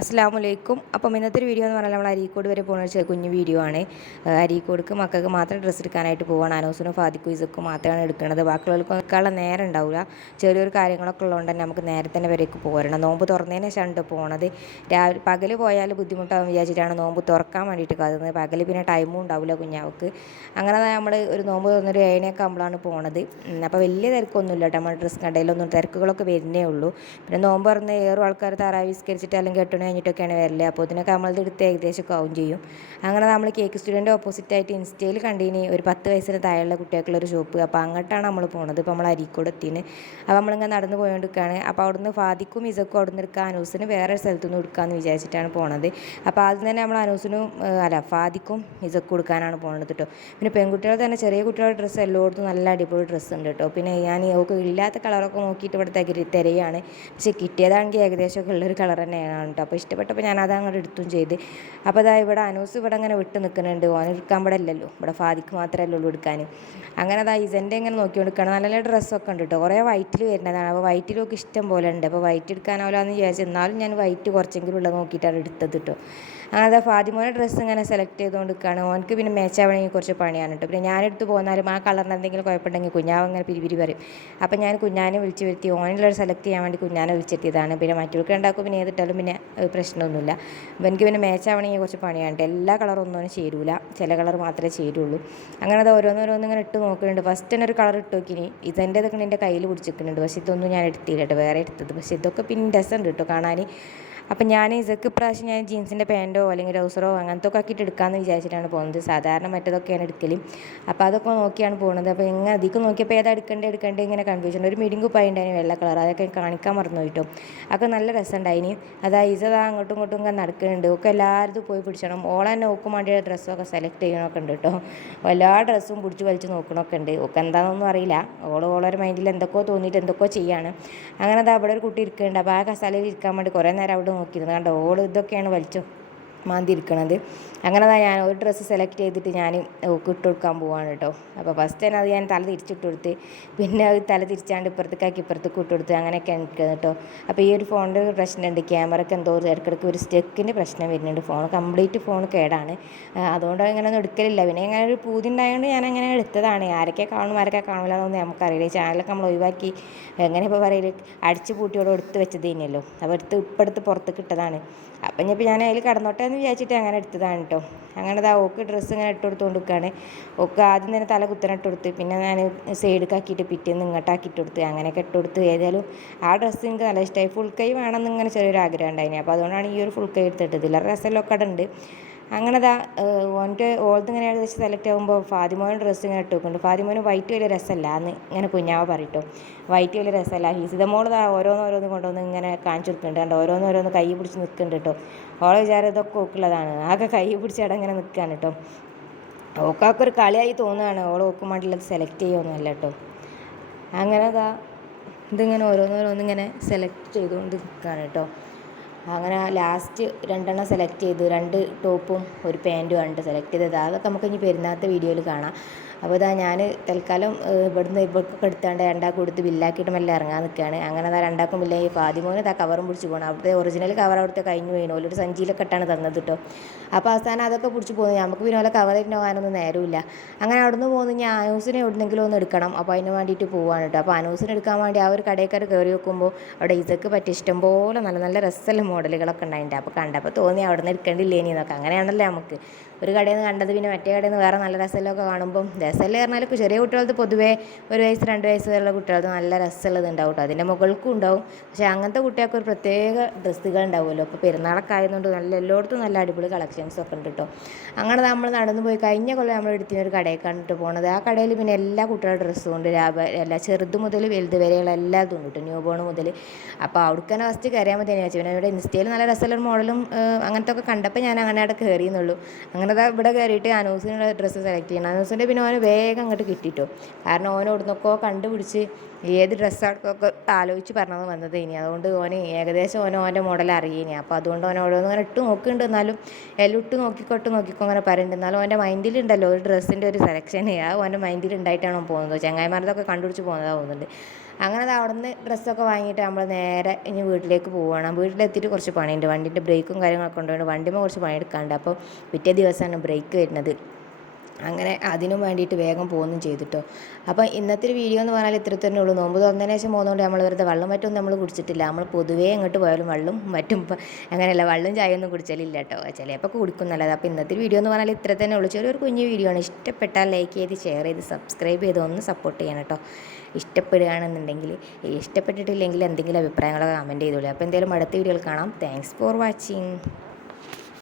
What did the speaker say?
അസ്സലാമലൈക്കും. അപ്പം ഇന്നത്തെ ഒരു വീഡിയോ എന്ന് പറഞ്ഞാൽ നമ്മൾ അരീക്കോട് വരെ പോകുന്ന ഒരു കുഞ്ഞു വീഡിയോ ആണ്. അരീക്കോടുക്ക് മക്കൾക്ക് മാത്രം ഡ്രസ്സ് എടുക്കാനായിട്ട് പോവാണ്. അനൂസിനും ഫാദിക്കും ഇസക്കും മാത്രമാണ് എടുക്കുന്നത്. ബാക്കിയുള്ളവർക്ക് നിൽക്കാനുള്ള നേരം ഉണ്ടാവില്ല. ചെറിയൊരു കാര്യങ്ങളൊക്കെ ഉള്ളതുകൊണ്ട് തന്നെ നമുക്ക് നേരത്തെ തന്നെ വരേക്ക് പോരണം. നോമ്പ് തുറന്നതിന് ശേഷമാണ് പോണത്. രാവിലെ പകൽ പോയാൽ ബുദ്ധിമുട്ടാകും വിചാരിച്ചിട്ടാണ് നോമ്പ് തുറക്കാൻ വേണ്ടിയിട്ട് കാത്തുന്നത്. പകൽ പിന്നെ ടൈമും ഉണ്ടാവില്ല കുഞ്ഞാവക്ക്. അങ്ങനെ നമ്മൾ ഒരു നോമ്പ് തുറന്നൊരു 7 ആകുമ്പോഴാണ് പോണത്. അപ്പോൾ വലിയ തിരക്കൊന്നുമില്ല കേട്ടോ. നമ്മൾ ഡ്രസ്സ് കടയിലൊന്നും തിരക്കുകളൊക്കെ വരുന്നേ ഉള്ളൂ. പിന്നെ നോമ്പ് തുറന്ന് ഏറും ആൾക്കാർ തറാവീസ്കരിച്ചിട്ട് അല്ലെങ്കിൽ 8 മണി കഴിഞ്ഞിട്ടൊക്കെയാണ് വരല്. അപ്പോൾ ഇതിനൊക്കെ നമ്മളത് എടുത്ത് ഏകദേശമൊക്കെ ആവും ചെയ്യും. അങ്ങനെ നമ്മൾ കേക്ക് സ്റ്റുഡിയോൻ്റെ ഓപ്പോസിറ്റായിട്ട് ഇൻസ്റ്റയിൽ കണ്ടീനി ഒരു 10 വയസ്സിന് താഴെയുള്ള കുട്ടികൾക്കുള്ളൊരു ഷോപ്പ്. അപ്പോൾ അങ്ങോട്ടാണ് നമ്മൾ പോണത്. ഇപ്പോൾ നമ്മൾ അരീക്കോട് എത്തിന്. അപ്പോൾ നമ്മളിങ്ങനെ നടന്ന് പോയോണ്ടിരിക്കുകയാണ്. അപ്പോൾ അവിടുന്ന് ഫാദിക്കും ഇസക്കും അവിടുന്ന് എടുക്കുക, അനൂസിന് വേറെ സ്ഥലത്തു നിന്ന് എടുക്കാമെന്ന് വിചാരിച്ചിട്ടാണ് പോണത്. അപ്പോൾ ആദ്യം തന്നെ നമ്മൾ അനൂസിനും ഫാദിക്കും ഇസക്കും കൊടുക്കാനാണ് പോണത് കേട്ടോ. പിന്നെ പെൺകുട്ടികൾ തന്നെ ചെറിയ കുട്ടികളുടെ ഡ്രസ്സ് എല്ലായിടത്തും നല്ല അടിപൊളി ഡ്രസ്സ് ഉണ്ട് കേട്ടോ. പിന്നെ ഞാൻ ഓക്ക് ഇല്ലാത്ത കളറൊക്കെ നോക്കിയിട്ട് ഇവിടെ തിരയാണ്. പക്ഷേ കിട്ടിയതാണെങ്കിൽ ഏകദേശമൊക്കെ ഉള്ളൊരു കളർ തന്നെയാണ് കേട്ടോ. അപ്പോൾ ഇഷ്ടപ്പെട്ടപ്പോൾ ഞാൻ അത് അങ്ങോട്ട് എടുത്തും ചെയ്ത്. അപ്പോൾ അതാ ഇവിടെ അനൂസ് ഇവിടെ അങ്ങനെ വിട്ട് നിൽക്കുന്നുണ്ട്. ഓൻ എടുക്കാൻ ഇവിടെ അല്ലല്ലോ, ഇവിടെ ഫാദിക്ക് മാത്രമല്ലേ ഉള്ളൂ എടുക്കാൻ. അങ്ങനെ അതാ ഇസൻ്റെ ഇങ്ങനെ നോക്കിക്കൊണ്ട് നിൽക്കണം. നല്ല നല്ല ഡ്രസ്സൊക്കെ ഉണ്ട് കേട്ടോ. കുറേ വൈറ്റിൽ വരുന്നതാണ്. അപ്പോൾ വൈറ്റിലൊക്കെ ഇഷ്ടം പോലെ ഉണ്ട്. അപ്പോൾ വൈറ്റ് എടുക്കാനാവില്ലാന്ന് വിചാരിച്ചു. എന്നാലും ഞാൻ വൈറ്റ് കുറച്ചെങ്കിലും ഉള്ളത് നോക്കിയിട്ടാണ് എടുത്തത് കേട്ടോ. അങ്ങനെ ഫാദിമോനെ ഡ്രസ്സ് ഇങ്ങനെ സെലക്ട് ചെയ്തുകൊണ്ട് നിൽക്കുകയാണ്. ഓനക്ക് പിന്നെ മാച്ചാവണമെങ്കിൽ കുറച്ച് പണിയാണ് കേട്ടോ. പിന്നെ ഞാനെടുത്ത് പോന്നാലും ആ കളറിന് എന്തെങ്കിലും കുഴപ്പമുണ്ടെങ്കിൽ കുഞ്ഞാവ് അങ്ങനെ പിരിപിരി പറയും. അപ്പം ഞാൻ കുഞ്ഞാനെ വിളിച്ച് വരുത്തി ഓനുള്ളത് സെലക്ട് ചെയ്യാൻ വേണ്ടി കുഞ്ഞാനെ വിളിച്ചെത്തിയതാണ്. പിന്നെ മറ്റവർക്ക് ഉണ്ടാക്കും പിന്നെ ഏതിട്ടാലും പിന്നെ പ്രശ്നമൊന്നുമില്ല. അപ്പോൾ എനിക്ക് പിന്നെ മാച്ചാവണമെങ്കിൽ കുറച്ച് പണിയാണ്. എല്ലാ കളറൊന്നും അവന് ചേരൂല, ചില കളർ മാത്രമേ ചേരുള്ളൂ. അങ്ങനെ അത് ഓരോന്നോരോന്ന് ഇങ്ങനെ ഇട്ട് നോക്കുന്നുണ്ട്. ഫസ്റ്റ് തന്നെ ഒരു കളർ ഇട്ട് നോക്കിനി. ഇതെൻ്റെതൊക്കെ എൻ്റെ കയ്യിൽ പിടിച്ചിരിക്കുന്നുണ്ട്. പക്ഷേ ഇതൊന്നും ഞാൻ എടുത്തില്ല കേട്ടോ, വേറെ എടുത്തത്. പക്ഷേ ഇതൊക്കെ പിന്നെ രസമുണ്ട് കേട്ടോ കാണാൻ. അപ്പം ഞാൻ ഇസക്ക് ഇപ്രാവശ്യം ഞാൻ ജീൻസിൻ്റെ പാൻറ്റോ അല്ലെങ്കിൽ ട്രൗസറോ അങ്ങനത്തെ ഒക്കെ ആക്കിയിട്ട് എടുക്കാമെന്ന് വിചാരിച്ചിട്ടാണ് പോകുന്നത്. സാധാരണ മറ്റേതൊക്കെയാണ് എടുക്കൽ. അപ്പോൾ അതൊക്കെ നോക്കിയാണ് പോകുന്നത്. അപ്പോൾ ഇങ്ങനെ അതിക്ക് നോക്കിയപ്പോൾ ഏതാ എടുക്കണ്ടേ ഇങ്ങനെ കൺഫ്യൂഷൻ. ഒരു മീഡിയം കുപ്പായി ഉണ്ടായിന് വെള്ള കളർ, അതൊക്കെ കാണിക്കാൻ മറന്നു പോയിട്ടോ. അതൊക്കെ നല്ല രസമുണ്ടായിന്. അതാ ഇസ അങ്ങോട്ടും ഇങ്ങോട്ടും ഇങ്ങനെ നടക്കുന്നുണ്ട്. ഒക്കെ എല്ലാവരും പോയി പിടിച്ചണം. ഓളെ തന്നെ ഓക്കും വേണ്ടിയ ഡ്രസ്സൊക്കെ സെലക്ട് ചെയ്യണമൊക്കെ ഉണ്ട് കേട്ടോ. എല്ലാ ഡ്രസ്സും പിടിച്ച് വലിച്ച് നോക്കണമൊക്കെ ഉണ്ട്. ഒക്കെ എന്താണെന്നൊന്നും അറിയില്ല. ഓളൊരു മൈൻഡിൽ എന്തൊക്കെയോ തോന്നിയിട്ട് എന്തൊക്കെയോ ചെയ്യാണ്. അങ്ങനെ അതാ അവിടെ ഒരു കുട്ടി ഇരിക്കുന്നുണ്ട്. അപ്പോൾ ആ കസാലയിൽ ഇരിക്കാൻ വേണ്ടി കുറേ നേരം അവിടെ നോക്കിയിരുന്നു. കണ്ടോ, ഓൾ ഇതൊക്കെയാണ് വലിച്ചു മാന്തി ഇരിക്കണത്. അങ്ങനെ ഞാൻ ഒരു ഡ്രസ്സ് സെലക്ട് ചെയ്തിട്ട് ഞാൻ ഇട്ട് കൊടുക്കാൻ പോവാണ് കേട്ടോ. അപ്പോൾ ഫസ്റ്റ് തന്നെ അത് ഞാൻ തല തിരിച്ചിട്ട് കൊടുത്ത്, പിന്നെ അത് തല തിരിച്ചാണ്ട് ഇപ്പുറത്തേക്കാക്കി ഇപ്പുറത്തേക്ക് ഇട്ട് കൊടുത്ത്, അങ്ങനെയൊക്കെ നിൽക്കുന്നത് കേട്ടോ. അപ്പോൾ ഈ ഒരു ഫോണിൻ്റെ ഒരു പ്രശ്നമുണ്ട്. ക്യാമറയ്ക്ക് എന്തോ ഇടയ്ക്കിടയ്ക്ക് ഒരു സ്റ്റെക്കിൻ്റെ പ്രശ്നം വരുന്നുണ്ട്. ഫോൺ കംപ്ലീറ്റ് ഫോൺ കേടാണ്. അതുകൊണ്ട് ഇങ്ങനെ ഒന്നും എടുക്കലില്ല. പിന്നെ ഇങ്ങനെ ഒരു പൂതി ഉണ്ടായതുകൊണ്ട് ഞാൻ അങ്ങനെ എടുത്തതാണ്. ആരൊക്കെ കാണും ആരൊക്കെ കാണില്ല എന്നൊന്നും നമുക്കറിയില്ല. ഈ ചാനലൊക്കെ നമ്മൾ ഒഴിവാക്കി എങ്ങനെ ഇപ്പോൾ പറയല് അടിച്ച് പൂട്ടിയോടെ എടുത്ത് വെച്ചത് തന്നെയല്ലോ. അപ്പോൾ എടുത്ത് പുറത്തേക്ക് ഇട്ടതാണ്. അപ്പം ഇനിയിപ്പോൾ ഞാൻ അതിൽ കടന്നോട്ടെ എന്ന് വിചാരിച്ചിട്ട് അങ്ങനെ എടുത്തതാണ് കേട്ടോ. അങ്ങനെ ഓക്ക് ഡ്രസ്സ് ഇങ്ങനെ ഇട്ട് കൊടുത്തുകൊണ്ട് നിൽക്കുകയാണ്. ഓക്ക് ആദ്യം തന്നെ തല കുത്തനിട്ട് കൊടുത്ത്, പിന്നെ ഞാൻ സൈഡിലേക്കാക്കിയിട്ട് പിറ്റേന്ന് ഇങ്ങോട്ടാക്കിയിട്ട് കൊടുത്ത്, അങ്ങനെയൊക്കെ ഇട്ട് കൊടുത്ത്. ഏതായാലും ആ ഡ്രസ്സ് എനിക്ക് നല്ല ഇഷ്ടമായി. ഫുൾ കൈ വേണമെന്ന് ഇങ്ങനെ ചെറിയൊരു ആഗ്രഹം ഉണ്ടായിന്. അപ്പോൾ അതുകൊണ്ടാണ് ഈ ഒരു ഫുൾ കൈ എടുത്തിട്ടത്. ഇല്ല രസമൊക്കെ അവിടെ ഉണ്ട്. അങ്ങനെ ഓൾത് ഇങ്ങനെ ഏകദേശം സെലക്ട് ആകുമ്പോൾ ഫാദിമോൻ്റെ ഡ്രസ്സ് ഇങ്ങനെ ഇട്ട് വെക്കുന്നുണ്ട്. ഫാദിമോന് വൈറ്റ് വലിയ രസമല്ല എന്ന് ഇങ്ങനെ കുഞ്ഞാവ പറയട്ടോ. വൈറ്റ് വലിയ രസമല്ല. ഹിസിതമോൾ ഓരോന്നോരോന്ന് കൊണ്ടുവന്ന് ഇങ്ങനെ കാണിച്ചു കൊടുക്കുന്നുണ്ട്. കണ്ടോ, ഓരോന്നോരോന്ന് കൈ പിടിച്ച് നിൽക്കുന്നുണ്ട് കേട്ടോ. ഓളെ വിചാരം ഇതൊക്കെ ഓക്കുള്ളതാണ്. ആകെ കൈ പിടിച്ച് അവിടെ ഇങ്ങനെ നിൽക്കുകയാണ് കേട്ടോ. ഓക്കാക്കൊരു കളിയായി തോന്നുകയാണ്. ഓക്കും വേണ്ടിയുള്ളത് സെലക്ട് ചെയ്യുമൊന്നുമല്ല കേട്ടോ. അങ്ങനെ ഇതിങ്ങനെ ഓരോന്നോരോന്നിങ്ങനെ സെലക്ട് ചെയ്തുകൊണ്ട് നിൽക്കുകയാണ് കേട്ടോ. അങ്ങനെ ലാസ്റ്റ് 2 സെലക്ട് ചെയ്തു. 2 ടോപ്പും ഒരു പാൻറ്റും ആണ് സെലക്ട് ചെയ്തത്. അതൊക്കെ നമുക്ക് ഇനി പെരുന്നാളത്തെ വീഡിയോയിൽ കാണാം. അപ്പോൾ ഞാൻ തൽക്കാലം ഇവർക്കൊക്കെ എടുത്താണ്ട് 2 കൊടുത്ത് ബില്ലാക്കിയിട്ട് മെല്ലെ ഇറങ്ങാൻ നിൽക്കുകയാണ്. അങ്ങനെ 2 ബില്ലായി. ഫാദിമോന് കവറും പിടിച്ച് പോകണം. അവിടുത്തെ ഒറിജിനൽ കവർ അവിടുത്തെ കഴിഞ്ഞു പോയിന്. ഒരു സഞ്ചിയിലൊക്കെ ഇട്ടാണ് തന്നത് കേട്ടോ. അപ്പോൾ അവസാനം അതൊക്കെ പിടിച്ച് പോകുന്നു. നമുക്ക് പിന്നെ പോലെ കവറിന് പോകാനൊന്നും നേരമില്ല. അങ്ങനെ അവിടുന്ന് പോകുന്നു. ഞാൻ അനൂസിനെ എവിടെന്നെങ്കിലും ഒന്ന് എടുക്കണം. അപ്പോൾ അതിന് വേണ്ടിയിട്ട് പോവാണ് കേട്ടോ. അപ്പോൾ അനൂസിനെ എടുക്കാൻ വേണ്ടി ആ ഒരു കടയിൽ കയറി വെക്കുമ്പോൾ അവിടെ ഇസക്ക് പറ്റിയ ഇഷ്ടംപോലെ നല്ല നല്ല രസമുള്ള മോഡലുകളൊക്കെ ഉണ്ടായിട്ടുണ്ട്. അപ്പോൾ കണ്ടപ്പോൾ തോന്നി അവിടെ നിന്ന് എടുക്കേണ്ടില്ലേനി എന്നൊക്കെ. അങ്ങനെയാണല്ലോ നമുക്ക് ഒരു കടയിൽ നിന്ന് കണ്ടത് പിന്നെ മറ്റേ കടയിൽ നിന്ന് വേറെ നല്ല രസമൊക്കെ കാണുമ്പം രസമല്ലേ പറഞ്ഞാൽ ചെറിയ കുട്ടികൾക്ക് പൊതുവേ 1 വയസ്സ് 2 വയസ്സ് വരെയുള്ള കുട്ടികൾക്ക് നല്ല രസമുള്ളത് ഉണ്ടാവും കേട്ടോ. അതിൻ്റെ മുകൾക്കും ഉണ്ടാവും. പക്ഷേ അങ്ങനത്തെ കുട്ടികൾക്ക് ഒരു പ്രത്യേക ഡ്രസ്സുകൾ ഉണ്ടാവുമല്ലോ. അപ്പോൾ പെരുന്നാളൊക്കെ ആയതുകൊണ്ട് എല്ലായിടത്തും നല്ല അടിപൊളി കളക്ഷൻസൊക്കെ ഉണ്ട് കേട്ടോ. അങ്ങനെ നമ്മൾ നടന്നു പോയി. കഴിഞ്ഞ കൊല്ലം നമ്മൾ എടുത്തിരുന്ന ഒരു കടയിൽ കണ്ടിട്ട് പോണത്. ആ കടയിൽ പിന്നെ എല്ലാ കുട്ടികളുടെ ഡ്രസ്സും ഉണ്ട്. എല്ലാ ചെറുത് മുതൽ വലുത് വരെയുള്ള എല്ലാതും ഉണ്ട് കേട്ടോ, ന്യൂ ബോൺ മുതൽ. അപ്പോൾ അവിടേക്ക് തന്നെ ഫസ്റ്റ് കയറിയാൽ മതി എന്ന് വെച്ചു. പിന്നെ ഇവിടെ ഇൻസ്റ്റയിൽ നല്ല രസമുള്ള മോഡലും അങ്ങനത്തെ ഒക്കെ കണ്ടപ്പോൾ ഞാൻ അങ്ങനെ അവിടെ കയറിയെന്നുള്ളൂ. അങ്ങനെ ഇവിടെ കയറിയിട്ട് അനൂസിനുള്ള ഡ്രസ്സ് സെലക്ട് ചെയ്യണം. അനൂസിൻ്റെ പിന്നെ ഓന് വേഗം അങ്ങോട്ട് കിട്ടിയിട്ടോ. കാരണം ഓൻ എവിടുന്നൊക്കെ കണ്ടുപിടിച്ച് ഏത് ഡ്രസ്സാർക്കൊക്കെ ആലോചിച്ച് പറഞ്ഞത് വന്നത് ഇനി. അതുകൊണ്ട് ഏകദേശം ഓൻ്റെ മോഡൽ അറിയിനി. അപ്പോൾ അതുകൊണ്ട് ഓരോന്നും അങ്ങനെ ഇട്ട് നോക്കുന്നുണ്ട്. എന്നാലും എല്ലാം ഇട്ട് നോക്കിക്കോ അങ്ങനെ പറയുന്നുണ്ട്. എന്നാലും ഓൻ്റെ മൈൻഡിലുണ്ടല്ലോ ഒരു ഡ്രസ്സിൻ്റെ ഒരു സെലക്ഷൻ. ആ ഓൻ്റെ മൈൻഡിൽ ഉണ്ടായിട്ടാണ് പോകുന്നത്. ചങ്ങായിമാരതൊക്കെ കണ്ടുപിടിച്ച് പോകുന്നതാണ് തോന്നുന്നുണ്ട്. അങ്ങനെ അത് അവിടെ നിന്ന് ഡ്രസ്സൊക്കെ വാങ്ങിയിട്ട് നമ്മൾ നേരെ ഇനി വീട്ടിലേക്ക് പോവുകയാണ്. വീട്ടിലെത്തിയിട്ട് കുറച്ച് പണിയുണ്ട്, വണ്ടീൻ്റെ ബ്രേക്കും കാര്യങ്ങളൊക്കെ കൊണ്ടുപോയി വണ്ടിമ്മ കുറച്ച് പണിയെടുക്കാണ്ട്. അപ്പോൾ പിറ്റേ ദിവസമാണ് ബ്രേക്ക് വരുന്നത്. അങ്ങനെ അതിനും വേണ്ടിയിട്ട് വേഗം പോകുന്നും ചെയ്തിട്ടോ. അപ്പോൾ ഇന്നത്തെ ഒരു വീഡിയോ എന്ന് പറഞ്ഞാൽ ഇത്ര തന്നെ ഉള്ളൂ. നോമ്പ് തുറന്നതിന് ശേഷം പോകുന്നതുകൊണ്ട് നമ്മൾ വെറുതെ വെള്ളം മറ്റൊന്നും നമ്മൾ കുടിച്ചിട്ടില്ല. നമ്മൾ പൊതുവേ എങ്ങോട്ട് പോയാലും വെള്ളം മറ്റും അങ്ങനെയല്ല, വെള്ളം ചായ ഒന്നും കുടിച്ചാലില്ല കേട്ടോ, ചിലപ്പോൾ കുടിക്കുന്നല്ലത്. അപ്പോൾ ഇന്നത്തെ വീഡിയോ എന്ന് പറഞ്ഞാൽ ഇത്ര തന്നെ ഉള്ളൂ. ചെറിയൊരു കുഞ്ഞു വീഡിയോ ആണ്. ഇഷ്ടപ്പെട്ടാൽ ലൈക്ക് ചെയ്ത് ഷെയർ ചെയ്ത് സബ്സ്ക്രൈബ് ചെയ്ത് ഒന്ന് സപ്പോർട്ട് ചെയ്യണം കേട്ടോ. ഇഷ്ടപ്പെടുകയാണെന്നുണ്ടെങ്കിൽ, ഇഷ്ടപ്പെട്ടിട്ടില്ലെങ്കിൽ എന്തെങ്കിലും അഭിപ്രായങ്ങളൊക്കെ കമൻറ്റ് ചെയ്തോളൂ. അപ്പോൾ എന്തായാലും അടുത്ത വീഡിയോയിൽ കാണാം. Thanks for watching.